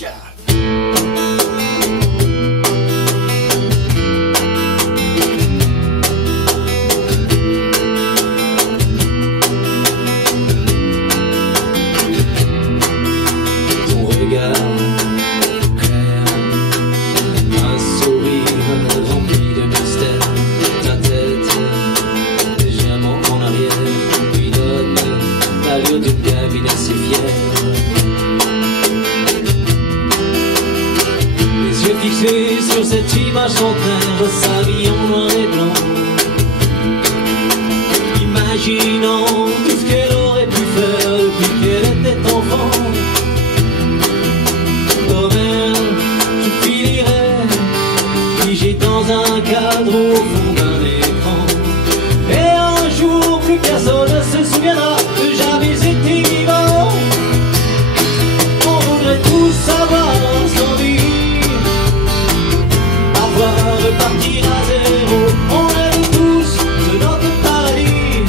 Ton regard clair, un sourire rempli de mystère, ta tête légèrement en arrière lui donne l'allure d'une gamine assez fière. Les yeux fixés sur cette image centenaire, sa vie en noir et blanc, imaginant tout ce qu'elle aurait pu faire depuis qu'elle était enfant. Comme elle, je finirais figé dans un cadre au fond d'un écran. Et un jour, plus personne ne se souviendra que j'avais été vivant. On voudrait tous savoir sans vie, avoir repartir à zéro. On rêve tous de notre paradis.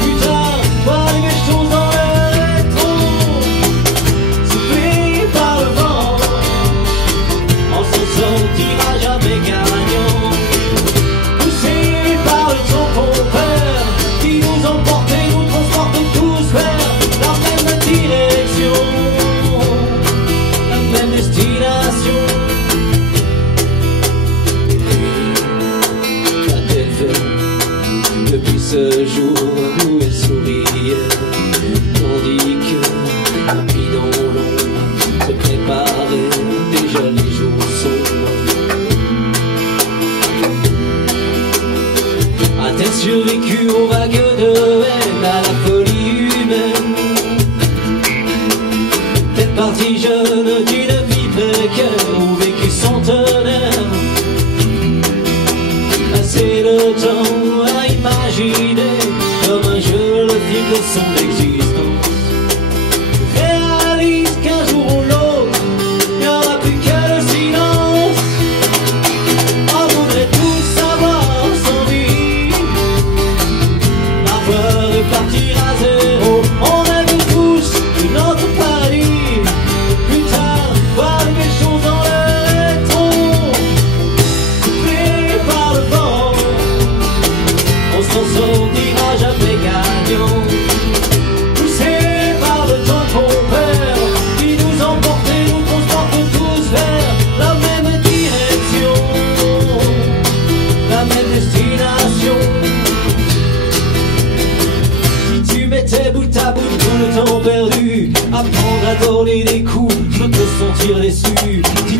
Plus tard, voir les belles choses dans le rétro, soufflé par le vent, on s'en sortira jamais gagnant. Poussé par le temps qu'on perd, qui nous emporte et nous transporte tous vers la même direction, la même destination. Et puis, qu'a-t-elle fait depuis ce jour où elle souriait, tandis que, tapis dans l'ombre, se préparaient déjà les jours sombres? A-t-elle survécu aux vagues de haine, à la folie humaine? Est-elle partie jeune d'une vie précaire ou vécu centenaire? Passer le temps à imaginer comme un jeu le film de son existence. Réalise qu'un jour ou l'autre, il n'y aura plus que le silence. On voudrait tous savoir sans vie, avoir repartir à zéro. On rêve tous de notre paradis. Plus tard, voir les belles choses dans le rétro, soufflé par le vent, on s'en sortira jamais gagnant. Poussé par le temps qu'on perd, qui nous emporte et nous transporte tous vers la même direction, la même destination. Si tu mettais bout à bout tout le temps perdu, apprendre à donner des coups, je peux te sentir déçu. Si